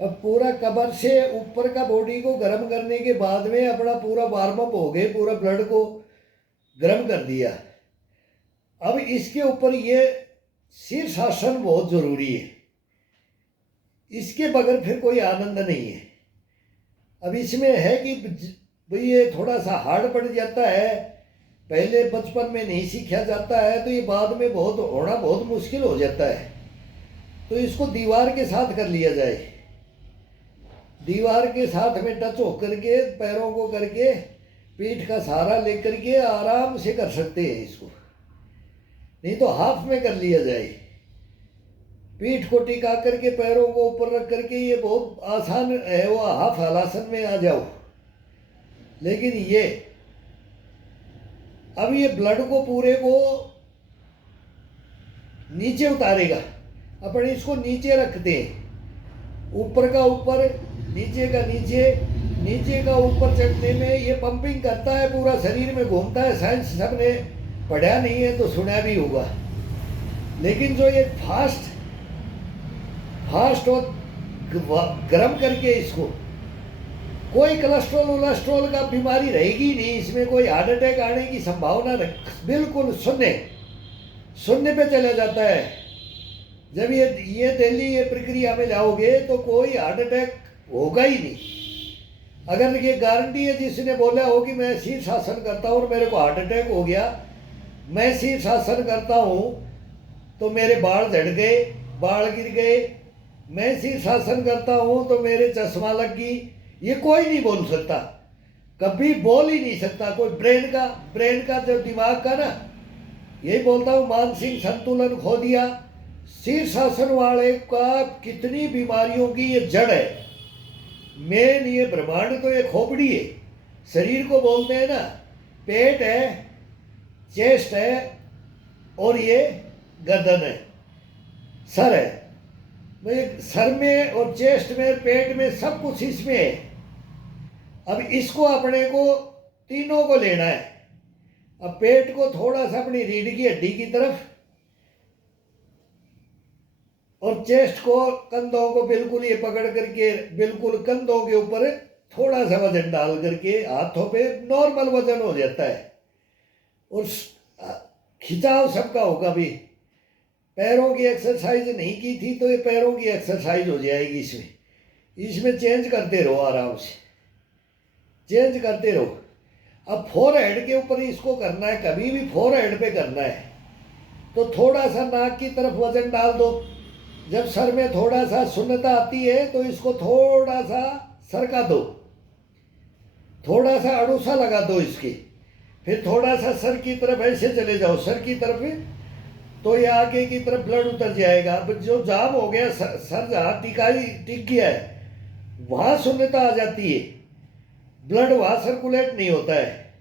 अब पूरा कमर से ऊपर का बॉडी को गर्म करने के बाद में अपना पूरा वार्म अप हो गए, पूरा ब्लड को गर्म कर दिया। अब इसके ऊपर ये शीर्षासन बहुत जरूरी है, इसके बगैर फिर कोई आनंद नहीं है। अब इसमें है कि भाई ये थोड़ा सा हार्ड पड़ जाता है, पहले बचपन में नहीं सीखा जाता है तो ये बाद में बहुत होना बहुत मुश्किल हो जाता है। तो इसको दीवार के साथ कर लिया जाए, दीवार के साथ में टच होकर के पैरों को करके पीठ का सहारा लेकर के आराम से कर सकते हैं इसको, नहीं तो हाफ में कर लिया जाए। पीठ को टिका करके पैरों को ऊपर रख करके ये बहुत आसान है, वो हाफ हलासन में आ जाओ। लेकिन ये अब ये ब्लड को पूरे को नीचे उतारेगा। अपन इसको नीचे रखते हैं, ऊपर का ऊपर, नीचे का नीचे, नीचे का ऊपर चढ़ने में ये पंपिंग करता है, पूरा शरीर में घूमता है। साइंस सबने पढ़ा नहीं है तो सुना भी होगा। लेकिन जो ये फास्ट और गर्म करके इसको, कोई कोलेस्ट्रॉल का बीमारी रहेगी नहीं इसमें, कोई हार्ट अटैक आने की संभावना बिल्कुल शून्य पे चला जाता है। जब ये दिल्ली ये प्रक्रिया में लाओगे तो कोई हार्ट अटैक होगा ही नहीं। अगर ये गारंटी है, जिसने बोला हो कि मैं शीर्षासन करता हूँ और मेरे को हार्ट अटैक हो गया, मैं शीर्षासन करता हूँ तो मेरे बाल झड़ गए, बाल गिर गए, मैं शीर्षासन करता हूँ तो मेरे चश्मा लग गई, ये कोई नहीं बोल सकता, कभी बोल ही नहीं सकता कोई। ब्रेन का जो दिमाग का ना, यही बोलता हूँ, मानसिक संतुलन खो दिया। शीर्षासन वाले का कितनी बीमारियों की ये जड़ है। मेन ये ब्रह्मांड तो ये खोपड़ी है, शरीर को बोलते हैं ना, पेट है, चेस्ट है और ये गर्दन है, सर है। भाई सर में और चेस्ट में, पेट में, सब कुछ इसमें है। अब इसको अपने को तीनों को लेना है। अब पेट को थोड़ा सा अपनी रीढ़ की हड्डी की तरफ, और चेस्ट को, कंधों को बिल्कुल ये पकड़ करके बिल्कुल कंधों के ऊपर थोड़ा सा वजन डाल करके, हाथों पे नॉर्मल वजन हो जाता है। और खिंचाव सबका होगा। भी पैरों की एक्सरसाइज नहीं की थी तो ये पैरों की एक्सरसाइज हो जाएगी। इसमें चेंज करते रहो, आराम से चेंज करते रहो। अब फोरहेड के ऊपर इसको करना है, कभी भी फोरहेड पे करना है तो थोड़ा सा नाक की तरफ वजन डाल दो। जब सर में थोड़ा सा शून्यता आती है तो इसको थोड़ा सा सरका दो, थोड़ा सा अड़ूसा लगा दो इसकी, फिर थोड़ा सा सर की तरफ ऐसे चले जाओ, सर की तरफ, तो ये आगे की तरफ ब्लड उतर जाएगा। अब जो जाम हो गया, सर जहाँ टिक गया है वहाँ शून्यता आ जाती है, ब्लड वहाँ सर्कुलेट नहीं होता है।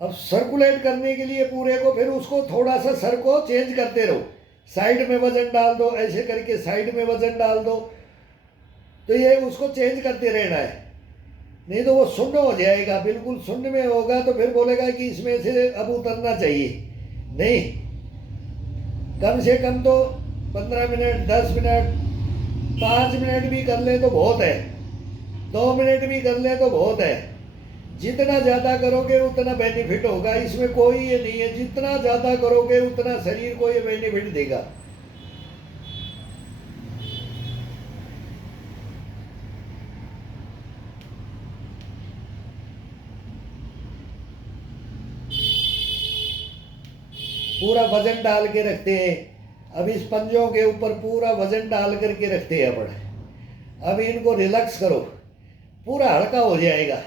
अब सर्कुलेट करने के लिए पूरे को फिर उसको थोड़ा सा सर को चेंज करते रहो, साइड में वजन डाल दो, ऐसे करके साइड में वजन डाल दो, तो ये उसको चेंज करते रहना है। नहीं तो वो शून्य हो जाएगा, बिल्कुल शून्य में होगा तो फिर बोलेगा कि इसमें से अब उतरना चाहिए। नहीं, कम से कम तो 15 मिनट, 10 मिनट, 5 मिनट भी कर ले तो बहुत है, 2 मिनट भी कर ले तो बहुत है। जितना ज़्यादा करोगे उतना बेनिफिट होगा, इसमें कोई ये नहीं है, जितना ज़्यादा करोगे उतना शरीर को ये बेनिफिट देगा। पूरा वजन डाल के रखते हैं। अब इस पंजों के ऊपर पूरा वजन डाल करके रखते हैं अपन। अब इनको रिलैक्स करो, पूरा हल्का हो जाएगा।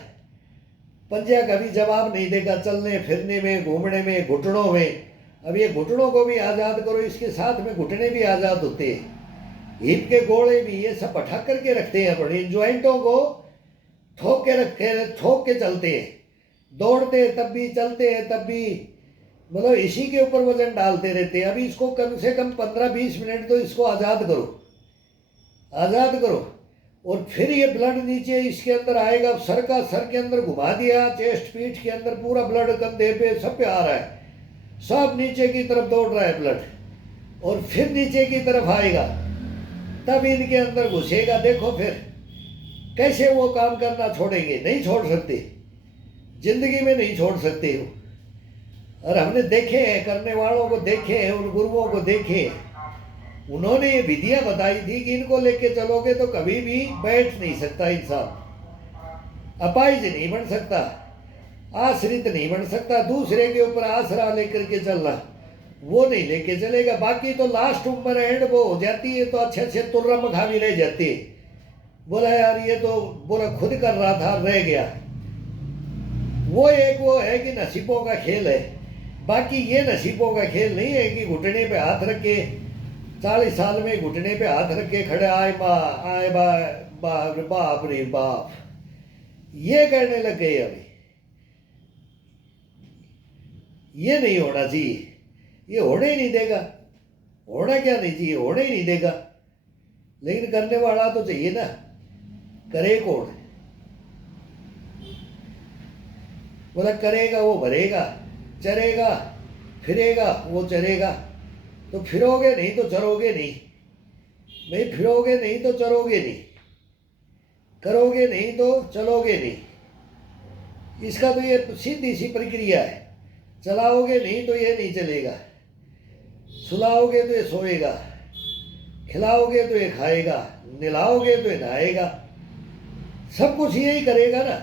पंजा कभी जवाब नहीं देगा चलने फिरने में, घूमने में, घुटनों में। अब ये घुटनों को भी आज़ाद करो, इसके साथ में घुटने भी आज़ाद होते हैं, हिप के गोले भी, ये सब बैठा करके रखते हैं अपन। इन ज्वाइंटों को ठोक के चलते हैं, दौड़ते हैं तब भी, चलते हैं तब भी, मतलब इसी के ऊपर वजन डालते रहते हैं। अभी इसको कम से कम 15-20 मिनट तो इसको आज़ाद करो। और फिर ये ब्लड नीचे इसके अंदर आएगा, सर के अंदर घुमा दिया, चेस्ट पीठ के अंदर पूरा ब्लड कंधे पे सब पे आ रहा है, सब नीचे की तरफ दौड़ रहा है ब्लड, और फिर नीचे की तरफ आएगा तब इनके अंदर घुसेगा। देखो फिर कैसे वो काम करना छोड़ेंगे? नहीं छोड़ सकते, जिंदगी में नहीं छोड़ सकते हो। और हमने देखे हैं, करने वालों को देखे हैं, उन गुरुओं को देखे हैं, उन्होंने ये विधियां बताई थी कि इनको लेके चलोगे तो कभी भी बैठ नहीं सकता इंसान, अपाहिज नहीं बन सकता, आश्रित नहीं बन सकता, दूसरे के ऊपर आसरा लेकर के चलना वो नहीं लेके चलेगा। बाकी तो लास्ट उम्र एंड वो हो जाती है तो अच्छे अच्छे तुर्रा मखा भी रह जाती है, बोला यार ये तो बोला खुद कर रहा था रह गया। वो एक वो है कि नसीबों का खेल है, बाकी ये नसीबों का खेल नहीं है कि घुटने पे हाथ रख के 40 साल में घुटने पे हाथ रख के खड़े आए माँ आए बाप रे बाप, ये करने लग गए। अभी ये नहीं होना चाहिए, ये होने ही नहीं देगा। होना क्या नहीं चाहिए, होने ही नहीं देगा। लेकिन करने वाला तो चाहिए ना, करे कौन? बोला करेगा वो भरेगा, चरेगा फिरेगा वो चरेगा। तो फिरोगे नहीं तो चरोगे नहीं भाई, फिरोगे नहीं तो चरोगे नहीं, करोगे नहीं तो चलोगे नहीं। इसका तो ये सीधी सी प्रक्रिया है। चलाओगे नहीं तो ये नहीं चलेगा, सुलाओगे तो ये सोएगा, खिलाओगे तो ये खाएगा, निलाओगे तो ये नहाएगा। सब कुछ यही करेगा ना,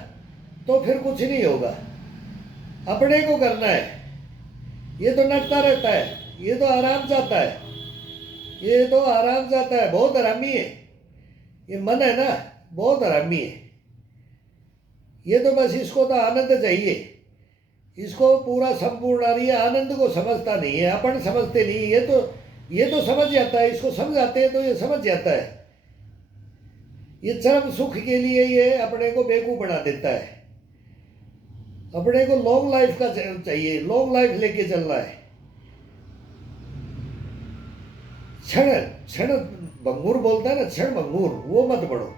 तो फिर कुछ नहीं होगा। अपने को करना है। ये तो नटता रहता है, ये तो आराम चाहता है, ये तो आराम चाहता है, बहुत आरामी है। ये मन है ना, बहुत आरामी है। ये तो बस इसको तो आनंद चाहिए, इसको पूरा संपूर्ण आ रही है, आनंद को समझता नहीं है, अपन समझते नहीं। ये तो समझ जाता है, इसको समझाते हैं तो ये समझ जाता है। ये चरम सुख के लिए ये अपने को बेवकूफ बना देता है। अपने को लॉन्ग लाइफ का चाहिए, लॉन्ग लाइफ लेके चलना है। क्षण क्षण भंगुर बोलता है ना, क्षण भंगुर, वो मत पढ़ो।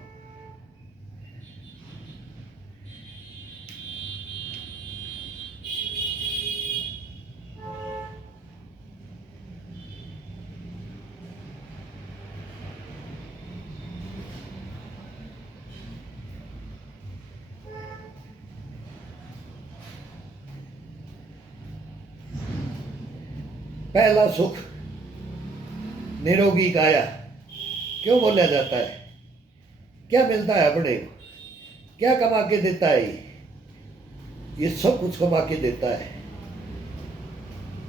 पहला सुख निरोगी काया क्यों बोला जाता है? क्या मिलता है अपने को? क्या कमा के देता है? ये सब कुछ कमा के देता है,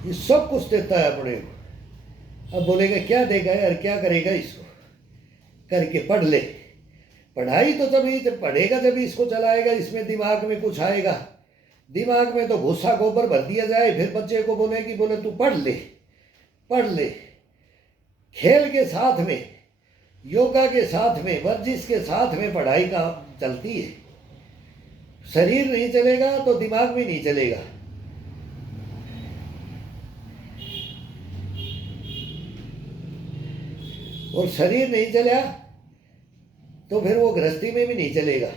ये सब कुछ देता है अपने को। अब बोलेगा क्या देगा यार, क्या करेगा इसको? करके पढ़ ले। पढ़ाई तो तभी जब पढ़ेगा, जब इसको चलाएगा, इसमें दिमाग में कुछ आएगा। दिमाग में तो भूसा गोबर भर दिया जाए, फिर बच्चे को बोले कि बोले तू पढ़ ले, पढ़ ले। खेल के साथ में, योगा के साथ में, वर्जिश के साथ में पढ़ाई का चलती है। शरीर नहीं चलेगा तो दिमाग भी नहीं चलेगा। और शरीर नहीं चला तो फिर वो गृहस्थी में भी नहीं चलेगा।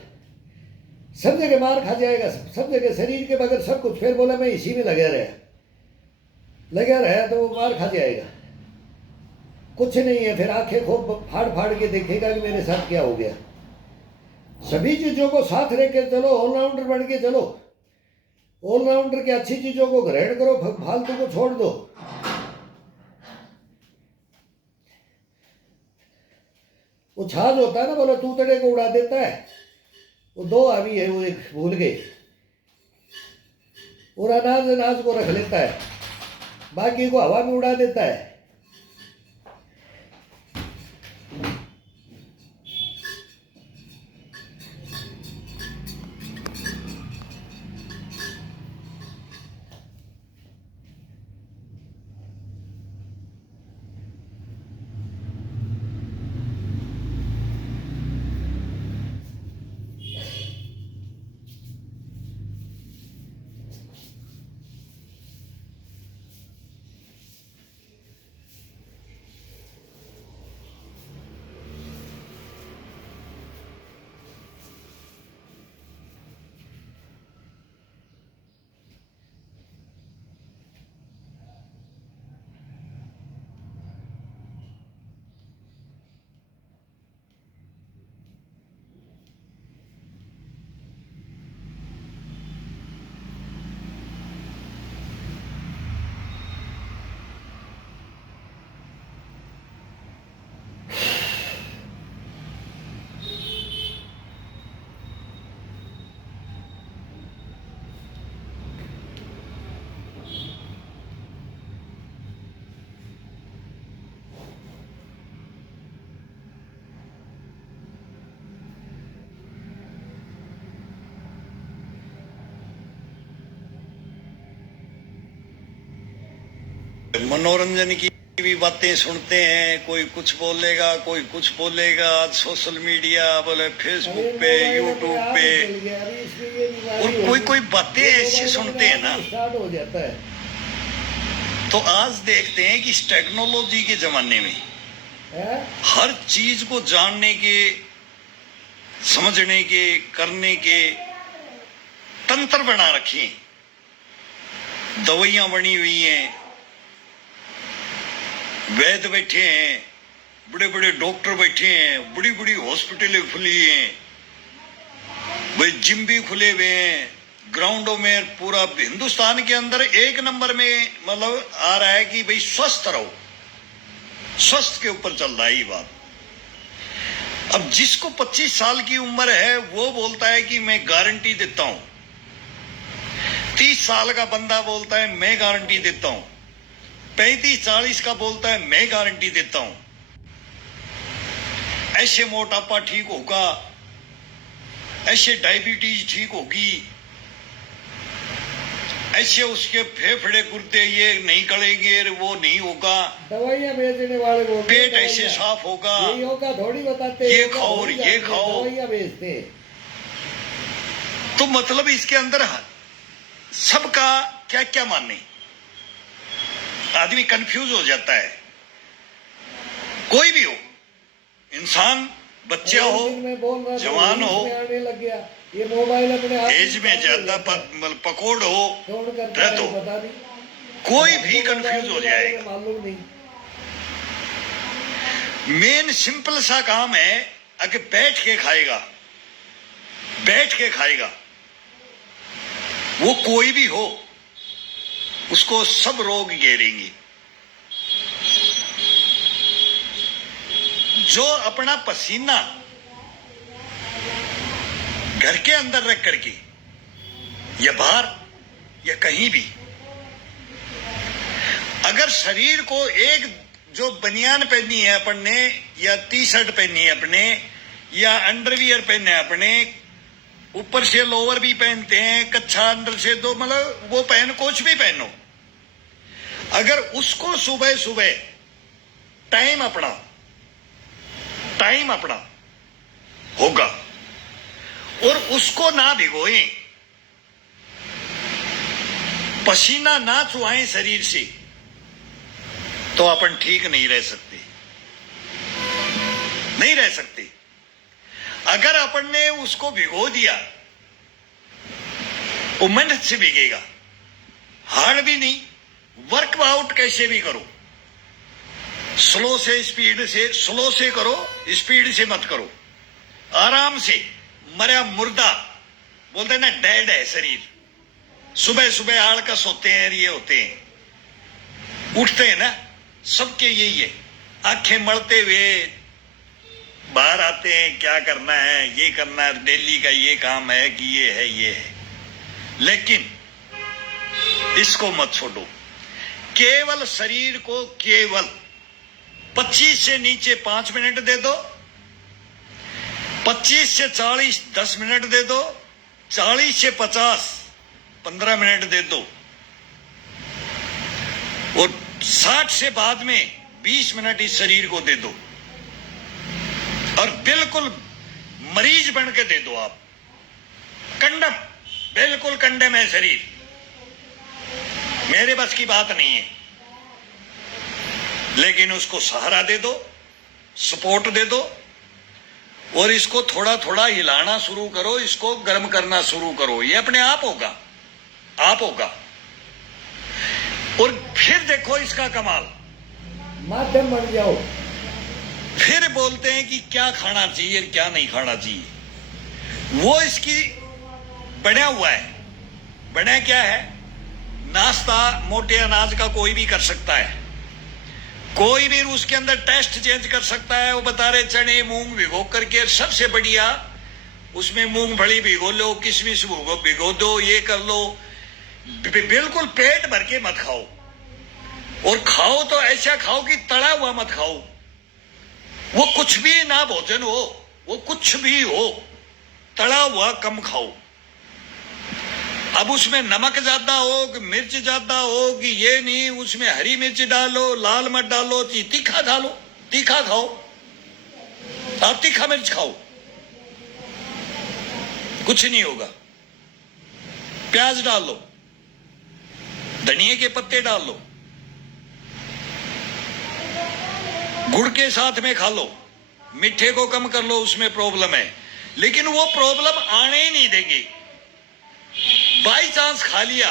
सब जगह मार खा जाएगा, सब जगह शरीर के बगैर सब कुछ। फिर बोला मैं इसी में लगा रहा तो वो मार खा जाएगा, कुछ नहीं है। फिर आंखें खूब फाड़ फाड़ के देखेगा कि मेरे साथ क्या हो गया। सभी चीजों को साथ रख के चलो, ऑलराउंडर बन के चलो। ऑलराउंडर की अच्छी चीजों को ग्रहण करो, फालतू को छोड़ दो। वो छाछ होता है ना, बोला तूतड़े को उड़ा देता है। वो दो आवी है, वो एक भूल गए। और अनाज को रख लेता है, बाकी को हवा में उड़ा देता है। मनोरंजन की भी बातें सुनते हैं, कोई कुछ बोलेगा कोई कुछ बोलेगा। सोशल मीडिया बोले फेसबुक पे यूट्यूब पे, और कोई कोई बातें ऐसी सुनते हैं ना, स्टार्ट हो जाता है। तो आज देखते हैं कि इस टेक्नोलॉजी के जमाने में हर चीज को जानने के, समझने के, करने के तंत्र बना रखे हैं। दवाइयां बनी हुई हैं, वैद्य बैठे हैं, बड़े बड़े डॉक्टर बैठे हैं, बड़ी बड़ी हॉस्पिटलें खुली हैं, भाई जिम भी खुले हुए हैं, ग्राउंडों में पूरा हिंदुस्तान के अंदर एक नंबर में मतलब आ रहा है कि भाई स्वस्थ रहो, स्वस्थ के ऊपर चल रहा है ये बात। अब जिसको 25 साल की उम्र है वो बोलता है कि मैं गारंटी देता हूं, 30 साल का बंदा बोलता है मैं गारंटी देता हूं, 35-40 का बोलता है मैं गारंटी देता हूं, ऐसे मोटापा ठीक होगा, ऐसे डायबिटीज ठीक होगी, ऐसे उसके फेफड़े गुर्दे ये नहीं गलेंगे, वो नहीं होगा, दवाइयां बेचने वाले बोलते पेट ऐसे साफ होगा, ये योगा थोड़ी बताते, ये खाओ और ये खाओ, दवाइयां बेचते। तो मतलब इसके अंदर सबका क्या क्या माने, आदमी कंफ्यूज हो जाता है। कोई भी हो, इंसान, बच्चा हो, जवान हो, आने लग गया ये मोबाइल अपने एज में ज्यादा पकौड़ हो, तो पता नहीं, कोई भी कंफ्यूज हो जाएगा। मालूम नहीं। मेन सिंपल सा काम है, अगर बैठ के खाएगा, बैठ के खाएगा, वो कोई भी हो उसको सब रोग घेरेंगे। जो अपना पसीना घर के अंदर रख करके या बाहर या कहीं भी, अगर शरीर को एक जो बनियान पहनी है अपन ने, या टी शर्ट पहनी है अपने, या अंडरवियर पहने हैं अपने, ऊपर से लोअर भी पहनते हैं, कच्छा अंदर से दो, मतलब वो पहन, कुछ भी पहनो, अगर उसको सुबह सुबह टाइम अपना होगा और उसको ना भिगोएं, पसीना ना चुहाएं शरीर से, तो अपन ठीक नहीं रह सकते, नहीं रह सकते। अगर अपन ने उसको भिगो दिया, वो मेहनत से भीगेगा, हार्ड भी नहीं, वर्कआउट कैसे भी करो, स्लो से स्पीड से, स्लो से करो, स्पीड से मत करो, आराम से। मरा मुर्दा बोलते ना, डेड है शरीर, सुबह सुबह आलकस होते हैं, ये होते हैं, उठते हैं ना, सबके यही है, आंखें मलते हुए बाहर आते हैं, क्या करना है, ये करना है, डेली का ये काम है कि ये है, ये है। लेकिन इसको मत छोड़ो, केवल शरीर को केवल 25 से नीचे 5 मिनट दे दो, 25 से 40 10 मिनट दे दो, 40 से 50 15 मिनट दे दो, और 60 से बाद में 20 मिनट इस शरीर को दे दो, और बिल्कुल मरीज बन के दे दो आप, कंडम, बिल्कुल कंडम है शरीर, मेरे बस की बात नहीं है, लेकिन उसको सहारा दे दो, सपोर्ट दे दो, और इसको थोड़ा थोड़ा हिलाना शुरू करो, इसको गर्म करना शुरू करो, ये अपने आप होगा, आप होगा। और फिर देखो इसका कमाल, माध्यम बन जाओ। फिर बोलते हैं कि क्या खाना चाहिए क्या नहीं खाना चाहिए, वो इसकी बना हुआ है। बना क्या है, नाश्ता मोटे अनाज का कोई भी कर सकता है, कोई भी उसके अंदर टेस्ट चेंज कर सकता है। वो बता रहे चने मूंग भिगो करके, सबसे बढ़िया उसमें मूंगफली भिगो लो, किशमिश भिगो दो, ये कर लो, बिल्कुल पेट भर के मत खाओ, और खाओ तो ऐसा खाओ कि तड़ा हुआ मत खाओ, वो कुछ भी ना भोजन हो, वो कुछ भी हो, तड़ा हुआ कम खाओ। अब उसमें नमक ज्यादा हो कि मिर्च ज्यादा हो कि ये नहीं, उसमें हरी मिर्च डालो, लाल मत डालो, तीखा डालो, तीखा खाओ, आप तीखा मिर्च खाओ, कुछ नहीं होगा। प्याज डाल लो, धनिए के पत्ते डाल लो, गुड़ के साथ में खा लो, मीठे को कम कर लो, उसमें प्रॉब्लम है, लेकिन वो प्रॉब्लम आने ही नहीं देंगे। बाई चांस खा लिया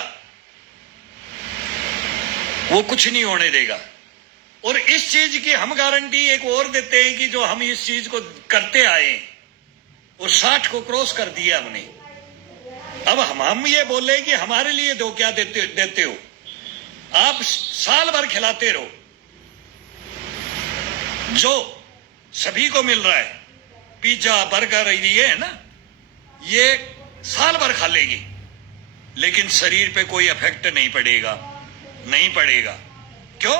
वो कुछ नहीं होने देगा। और इस चीज की हम गारंटी एक और देते हैं कि जो हम इस चीज को करते आए और 60 को क्रॉस कर दिया हमने, अब हम ये बोले कि हमारे लिए दो क्या देते हो, आप साल भर खिलाते रहो, जो सभी को मिल रहा है, पिज्जा बर्गर ये है ना, ये साल भर खा लेगी, लेकिन शरीर पे कोई इफेक्ट नहीं पड़ेगा, नहीं पड़ेगा। क्यों?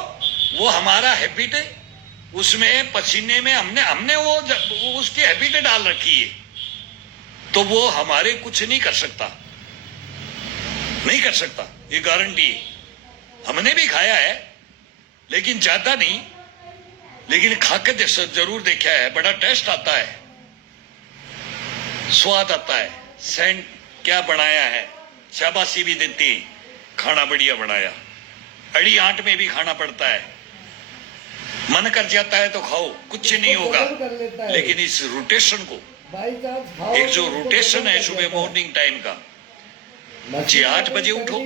वो हमारा हैबिट है, उसमें पसीने में हमने वो उसकी हैबिट डाल रखी है, तो वो हमारे कुछ नहीं कर सकता, नहीं कर सकता, ये गारंटी है। हमने भी खाया है लेकिन ज्यादा नहीं, लेकिन खाकर जरूर देखा है, बड़ा टेस्ट आता है, स्वाद आता है, सेंट क्या बनाया है, शाबाशी भी देते हैं, खाना बढ़िया बनाया। अड़ी आंट में भी खाना पड़ता है, मन कर जाता है तो खाओ, कुछ नहीं होगा, लेकिन इस रोटेशन को, एक जो रोटेशन है सुबह मॉर्निंग टाइम का, 8 बजे उठो,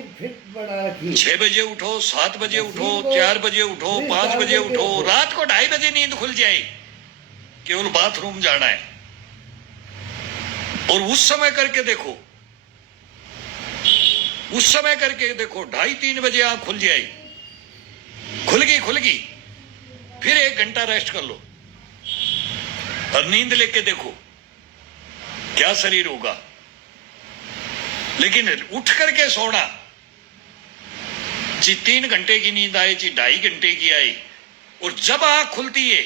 6 बजे उठो, 7 बजे उठो, 4 बजे उठो, 5 बजे उठो, रात को 2:30 बजे नींद खुल जाए, केवल बाथरूम जाना है, और उस समय करके देखो, उस समय करके देखो, 2:30-3 बजे आंख खुल जाए, खुल गई, फिर 1 घंटा रेस्ट कर लो और नींद लेके देखो क्या शरीर होगा। लेकिन उठ करके सोना, ची 3 घंटे की नींद आए, ची 2.5 घंटे की आई, और जब आंख खुलती है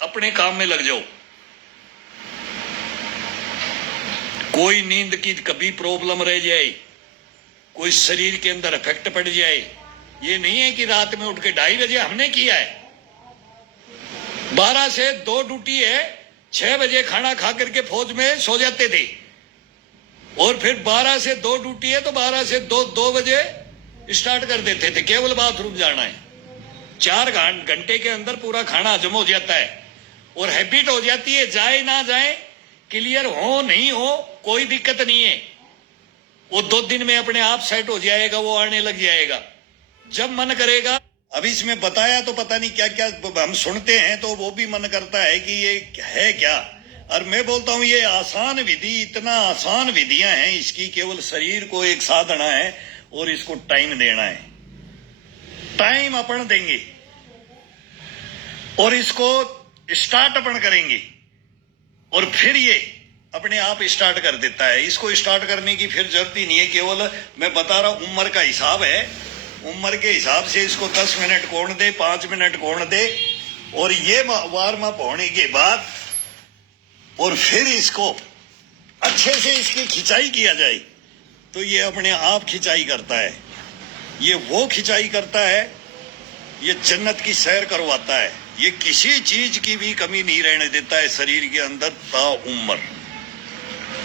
अपने काम में लग जाओ। कोई नींद की कभी प्रॉब्लम रह जाए, कोई शरीर के अंदर इफेक्ट पड़ जाए, ये नहीं है कि रात में उठ के 2:30 बजे हमने किया है, 12 से 2 ड्यूटी है, 6 बजे खाना खा करके फौज में सो जाते थे, और फिर 12 से 2 ड्यूटी है तो 12 से 2 बजे स्टार्ट कर देते थे, केवल बाथरूम जाना है, 4 घंटे के अंदर पूरा खाना हजम हो जाता है, और हैबिट हो जाती है, जाए ना जाए, क्लियर हो नहीं हो, कोई दिक्कत नहीं है, वो 2 दिन में अपने आप सेट हो जाएगा, वो आने लग जाएगा जब मन करेगा। अभी इसमें बताया तो पता नहीं क्या क्या हम सुनते हैं, तो वो भी मन करता है कि ये है क्या, और मैं बोलता हूं ये आसान विधि, इतना आसान विधियां हैं इसकी, केवल शरीर को एक साधना है और इसको टाइम देना है, टाइम अपन देंगे और इसको स्टार्ट अपन करेंगे, और फिर ये अपने आप स्टार्ट कर देता है। इसको स्टार्ट करने की फिर जरूरत ही नहीं है, केवल मैं बता रहा हूं उम्र का हिसाब है, उम्र के हिसाब से इसको 10 मिनट कोण दे, 5 मिनट कोण दे, और ये वार्म अप होने के बाद और फिर इसको अच्छे से इसकी खिंचाई किया जाए, तो ये अपने आप खिंचाई करता है, ये वो खिंचाई करता है, ये जन्नत की सैर करवाता है, ये किसी चीज की भी कमी नहीं रहने देता है शरीर के अंदर ता उम्र।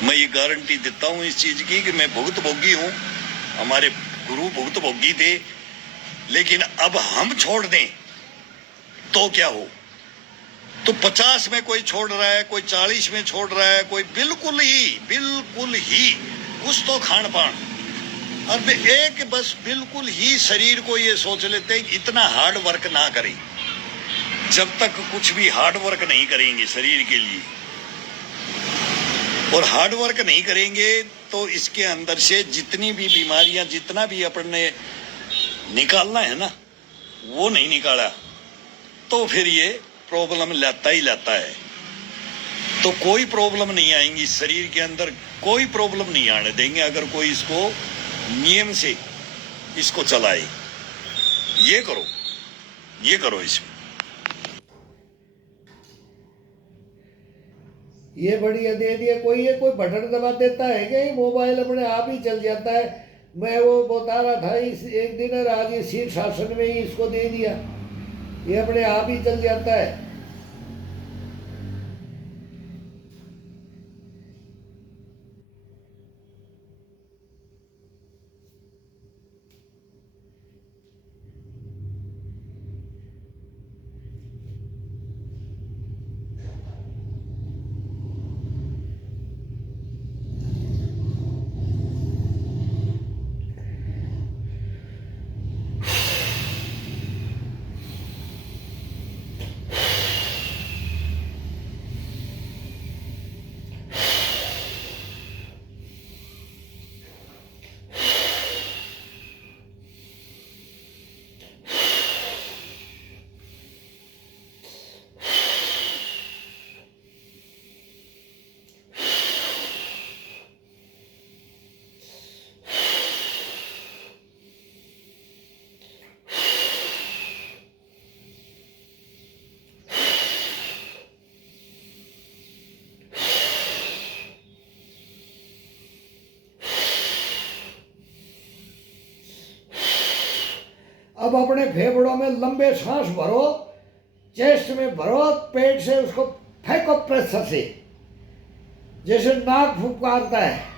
मैं ये गारंटी देता हूं इस चीज की कि मैं भुगत भोगी हूं, हमारे गुरु भुगत भोगी थे, लेकिन अब हम छोड़ दें तो क्या हो। तो 50 में कोई छोड़ रहा है, कोई 40 में छोड़ रहा है, कोई बिल्कुल ही कुछ तो खान पान, अब एक बस बिल्कुल ही शरीर को ये सोच लेते हैं इतना हार्ड वर्क ना करें। जब तक कुछ भी हार्ड वर्क नहीं करेंगे शरीर के लिए, और हार्ड वर्क नहीं करेंगे, तो इसके अंदर से जितनी भी बीमारियां, जितना भी अपन ने निकालना है ना, वो नहीं निकाला, तो फिर ये प्रॉब्लम लाता ही लाता है। तो कोई प्रॉब्लम नहीं आएंगी शरीर के अंदर, कोई प्रॉब्लम नहीं आने देंगे अगर कोई इसको नियम से इसको चलाए। ये करो इसमें। ये बढ़िया दे दिया। कोई ये कोई बटन दबा देता है क्या? ये मोबाइल अपने आप ही चल जाता है। मैं वो बता रहा था इस एक दिन, और आज ये शीर्षासन में ही इसको दे दिया, ये अपने आप ही चल जाता है। अब अपने फेफड़ों में लंबे सांस भरो, चेस्ट में भरो, पेट से उसको फेंको प्रेशर से, जैसे नाक फुफकारता है।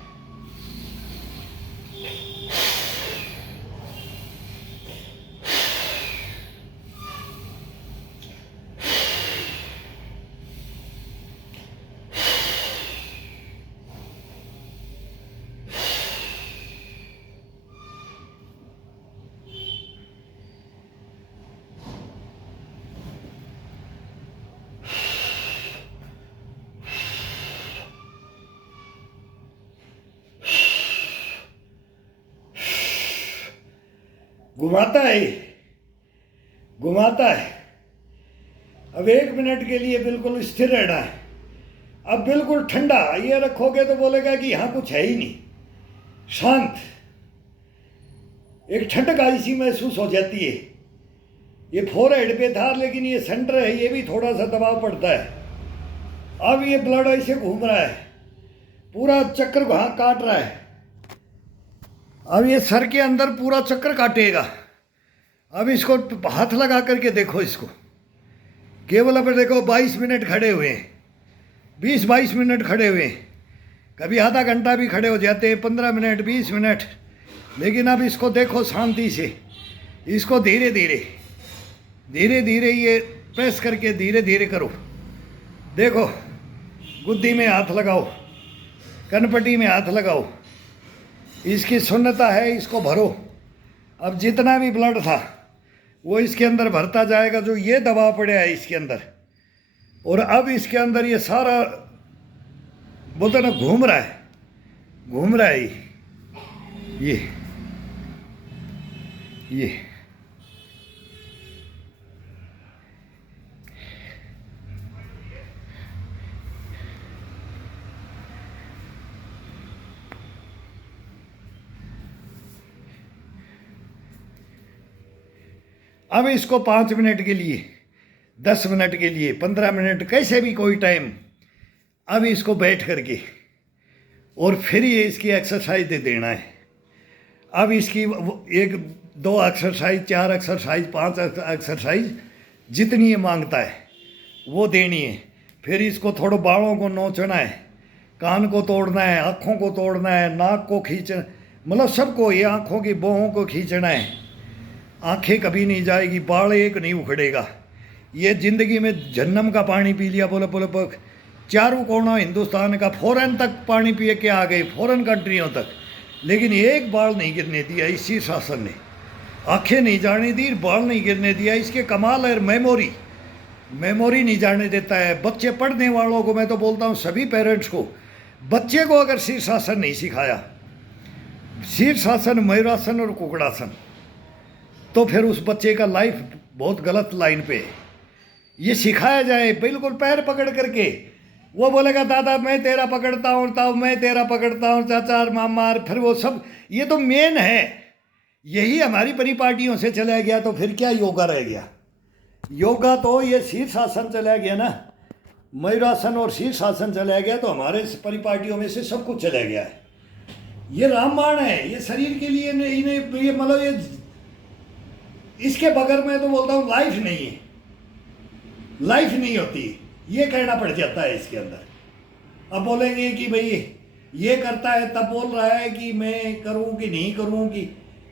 घुमाता है, घुमाता है। अब 1 मिनट के लिए बिल्कुल स्थिर रहना है। अब बिल्कुल ठंडा ये रखोगे तो बोलेगा कि यहाँ कुछ है ही नहीं, शांत। एक ठंडक ऐसी महसूस हो जाती है। ये फोरहेड पे था, लेकिन ये सेंटर है, ये भी थोड़ा सा दबाव पड़ता है। अब ये ब्लड ऐसे घूम रहा है, पूरा चक्कर वहाँ काट रहा है। अब ये सर के अंदर पूरा चक्कर काटेगा। अब इसको हाथ लगा करके देखो इसको, केवल अब देखो 22 मिनट खड़े हुए हैं, 20-22 मिनट खड़े हुए हैं। कभी आधा घंटा भी खड़े हो जाते हैं, 15 मिनट, 20 मिनट। लेकिन अब इसको देखो शांति से, इसको धीरे धीरे धीरे धीरे ये प्रेस करके धीरे धीरे करो। देखो, गुद्दी में हाथ लगाओ, कनपट्टी में हाथ लगाओ, इसकी सुन्नता है, इसको भरो। अब जितना भी ब्लड था वो इसके अंदर भरता जाएगा, जो ये दबाव पड़ा है इसके अंदर। और अब इसके अंदर ये सारा बोलते ना घूम रहा है, घूम रहा है ये अब इसको 5 मिनट के लिए, 10 मिनट के लिए, 15 मिनट, कैसे भी कोई टाइम, अब इसको बैठ करके और फिर ये इसकी एक्सरसाइज दे देना है। अब इसकी 1-2 एक्सरसाइज, 4 एक्सरसाइज, 5 एक्सरसाइज, जितनी ये मांगता है वो देनी है। फिर इसको थोड़ा बालों को नोचना है, कान को तोड़ना है, आँखों को तोड़ना है, नाक को खींचना, मतलब सबको, ये आँखों की बोहों को खींचना है। आंखें कभी नहीं जाएगी, बाल एक नहीं उखड़ेगा। ये ज़िंदगी में जन्नम का पानी पी लिया, बोले चारों कोना हिंदुस्तान का, फॉरेन तक पानी पिए के आ गए, फॉरेन कंट्रियों तक, लेकिन एक बाल नहीं गिरने दिया इस शीर्षासन ने। आंखें नहीं जाने दी, बाल नहीं गिरने दिया। इसके कमाल है मेमोरी नहीं जाने देता है। बच्चे पढ़ने वालों को मैं तो बोलता हूँ, सभी पेरेंट्स को, बच्चे को अगर शीर्षासन नहीं सिखाया, शीर्षासन, मयूरासन और कुकड़ासन, तो फिर उस बच्चे का लाइफ बहुत गलत लाइन पे है। ये सिखाया जाए बिल्कुल पैर पकड़ करके। वो बोलेगा दादा मैं तेरा पकड़ता हूँ, ताऊ मैं तेरा पकड़ता हूँ, चाचा मामा, फिर वो सब, ये तो मेन है। यही हमारी परिपाटियों से चला गया तो फिर क्या योगा रह गया? योगा तो ये शीर्षासन चला गया ना, मयूरासन और शीर्षासन चला गया तो हमारे परिपाटियों में से सब कुछ चला गया है। ये रामबाण है, ये शरीर के लिए नहीं, ये मतलब ये इसके बगैर मैं तो बोलता हूँ लाइफ नहीं है, लाइफ नहीं होती, ये कहना पड़ जाता है इसके अंदर। अब बोलेंगे कि भाई ये करता है तब बोल रहा है कि मैं करूं कि नहीं करूं, कि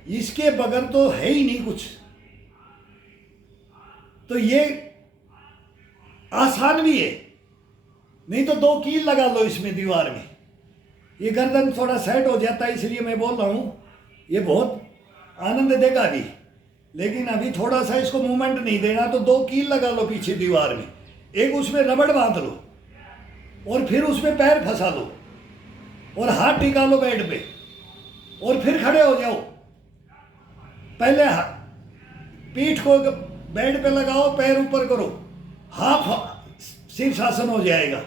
इसके बगैर तो है ही नहीं कुछ। तो ये आसान भी है, नहीं तो 2 कील लगा लो इसमें दीवार में, ये गर्दन थोड़ा सेट हो जाता है, इसलिए मैं बोल रहा हूँ ये बहुत आनंद देगा भी। लेकिन अभी थोड़ा सा इसको मूवमेंट नहीं देना तो 2 कील लगा लो पीछे दीवार में, एक उसमें रबड़ बांध लो और फिर उसमें पैर फंसा लो और हाथ टिका लो बेड पे और फिर खड़े हो जाओ। पहले पीठ को बेड पे लगाओ, पैर ऊपर करो, हाफ शीर्षासन हो जाएगा।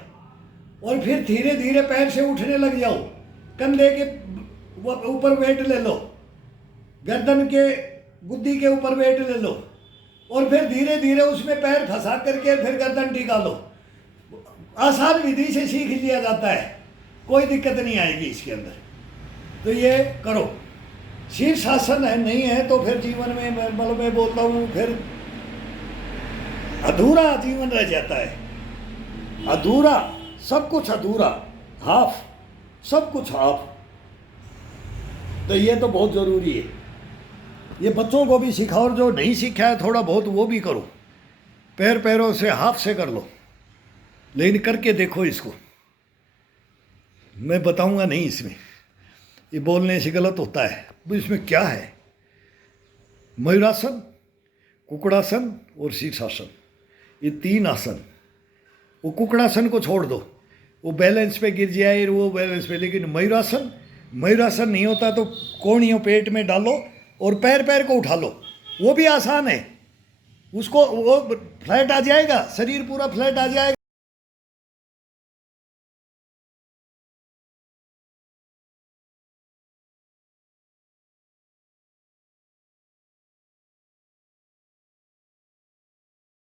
और फिर धीरे धीरे पैर से उठने लग जाओ, कंधे के ऊपर वेट ले लो, गर्दन के गुद्दी के ऊपर वेट ले लो और फिर धीरे धीरे उसमें पैर फंसा करके फिर गर्दन टिका लो। आसान विधि से सीख लिया जाता है, कोई दिक्कत नहीं आएगी इसके अंदर। तो ये करो। शीर्षासन है नहीं है तो फिर जीवन में मतलब मैं बोलता हूँ फिर अधूरा जीवन रह जाता है, अधूरा, सब कुछ अधूरा, हाफ, सब कुछ हाफ। तो ये तो बहुत ज़रूरी है, ये बच्चों को भी सिखाओ और जो नहीं सीखा है थोड़ा बहुत वो भी करो, पैरों से हाफ से कर लो, लेकिन करके देखो इसको। मैं बताऊंगा नहीं इसमें, ये बोलने से गलत होता है। तो इसमें क्या है, मयूरासन, कुकड़ासन और शीर्षासन, ये 3 आसन। वो कुकड़ासन को छोड़ दो, वो बैलेंस पे गिर जाए, वो बैलेंस पे, लेकिन मयूरासन, मयूरासन नहीं होता तो कोहनियों पेट में डालो और पैर को उठा लो, वो भी आसान है। उसको वो फ्लैट आ जाएगा, शरीर पूरा फ्लैट आ जाएगा।